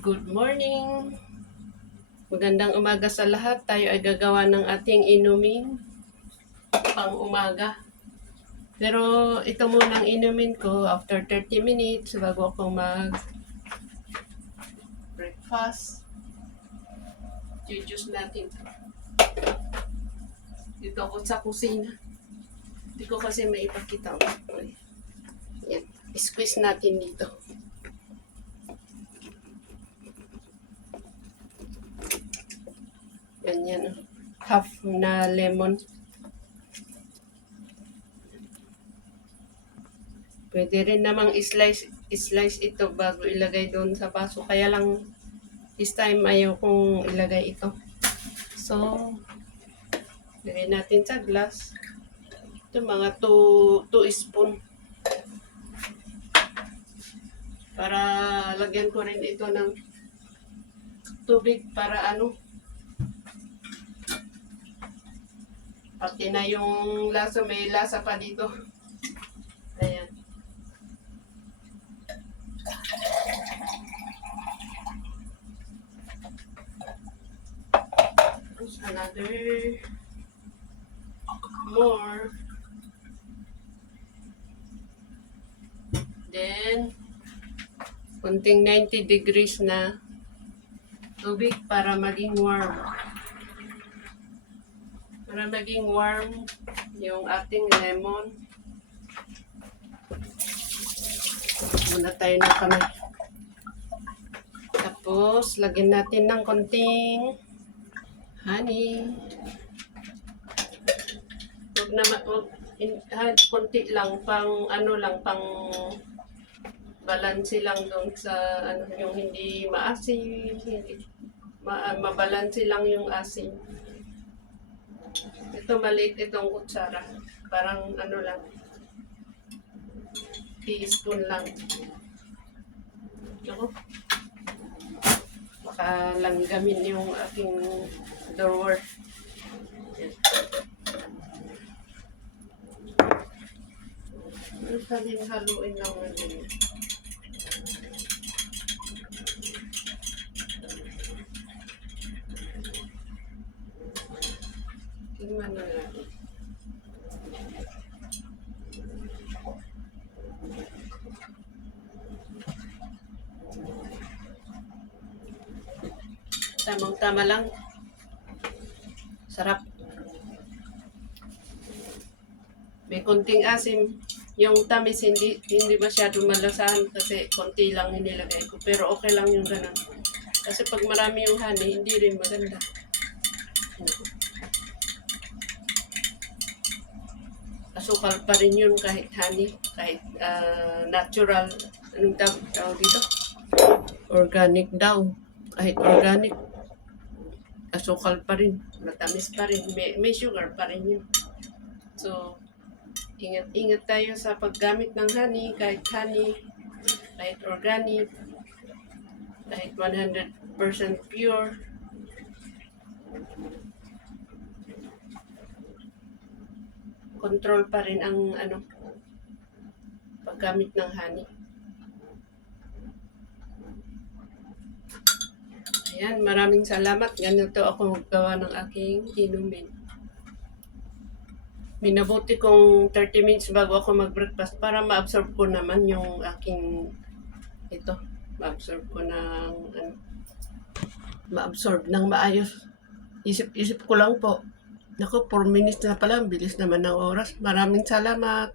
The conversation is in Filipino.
Good morning! Magandang umaga sa lahat. Tayo ay gagawa ng ating inumin pang umaga. Pero ito munang inumin ko after 30 minutes bago ako mag-breakfast. Juice natin. Dito ako sa kusina. Hindi ko kasi maipakita. Yan. Squeeze natin dito. Ganyan. Half na lemon. Pwede rin namang slice ito bago ilagay doon sa baso. Kaya lang this time ayaw kong ilagay ito. So, lagay natin sa glass. Ito mga 2 spoon. Para lagyan ko rin ito ng tubig para pati na yung lasa, may lasa pa dito. Ayan. Another more. Then, kunting 90 degrees na tubig para maging warm. Para maging warm yung ating lemon. Muna tayo ng kamay. Tapos, lagyan natin ng konting honey. Konti lang, pang balanse lang doon sa yung hindi maasim, mabalanse lang yung asim. Ito maliit itong kutsara. Parang lang. Teaspoon lang. Ako. Baka langgamin yung aking drawer. Sabihin haluin lang natin. Tingnan na natin. Tamang-tama lang. Sarap. May konting asim. Yung tamis hindi masyado malasahan kasi konti lang inilagay ko. Pero okay lang yung ganun. Kasi pag marami yung honey, hindi rin maganda. Asukal pa rin yun kahit honey, kahit natural, anong tawag dito? Organic daw. Kahit organic, asukal pa rin, matamis pa rin, may sugar pa rin yun. So, ingat tayo sa paggamit ng honey, kahit organic, kahit 100% pure. Control pa rin ang paggamit ng honey. Ayan, maraming salamat. Ganito ako maggawa ng aking inumin. Minabuti kong 30 minutes bago ako mag-breakfast para ma-absorb ko naman yung aking ma-absorb ko ma-absorb ng maayos. Isip ko lang po. Naku, 4 minutes na pala. Bilis naman ng oras. Maraming salamat.